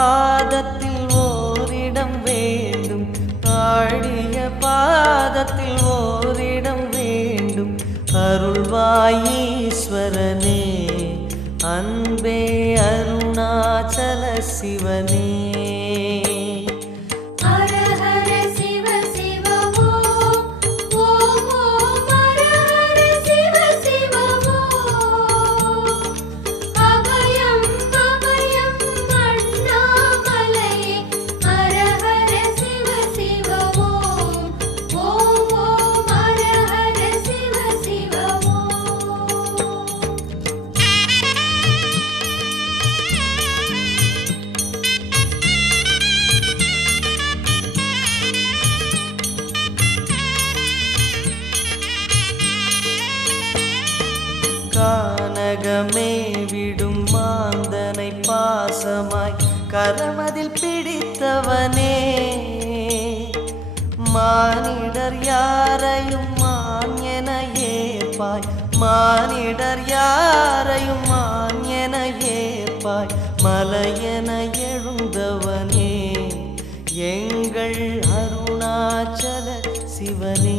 பாதத்தில் ஓரிடம் வேண்டும், ஆடிய பாதத்தில் ஓரிடம் வேண்டும். அருள்வாயீஸ்வரனே, அன்பே அருணாச்சல சிவனே. கானகமே விடும் மாந்தனை பாசமாய் கரமதில் பிடித்தவனே, மானிடர் யாரையும் மான் என ஏற்பாய், மானிடர் யாரையும் மான் என ஏற்பாய். மலையென எழுந்தவனே, எங்கள் அருணாச்சல சிவனே.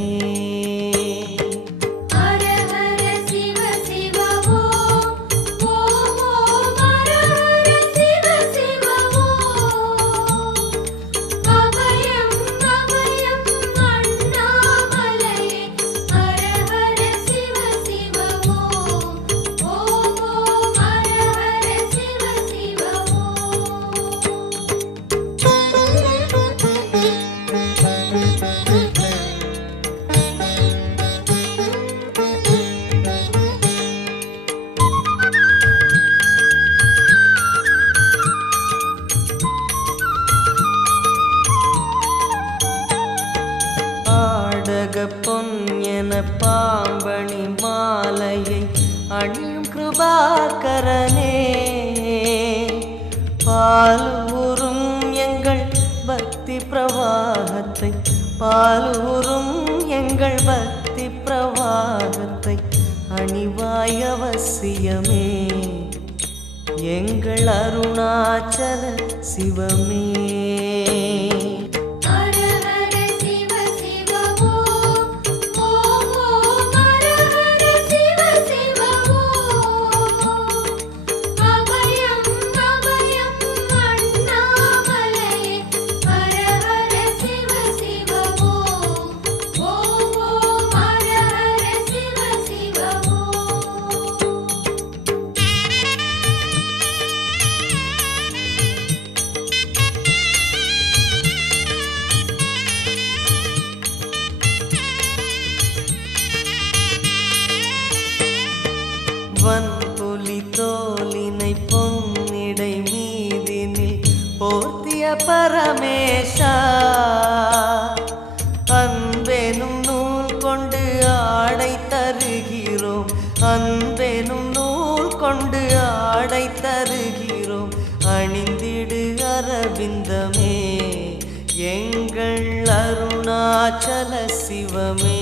பொன் என பாம்பணி மாலையை அணியும் கிருபாகரனே, பாலூரும் எங்கள் பக்தி பிரவாகத்தை, பாலூரும் எங்கள் பக்தி பிரவாகத்தை அணிவாய் அவசியமே, எங்கள் அருணாச்சல சிவமே. வன்புலி தோலினை பொன்னிடை மீதினில் போர்த்திய பரமேஷா, அன்பெனும் நூல் கொண்டு ஆடை தருகிறோம், அன்பெனும் நூல் கொண்டு ஆடை தருகிறோம். அணிந்திடு அரவிந்தமே, எங்கள் அருணாச்சல சிவமே.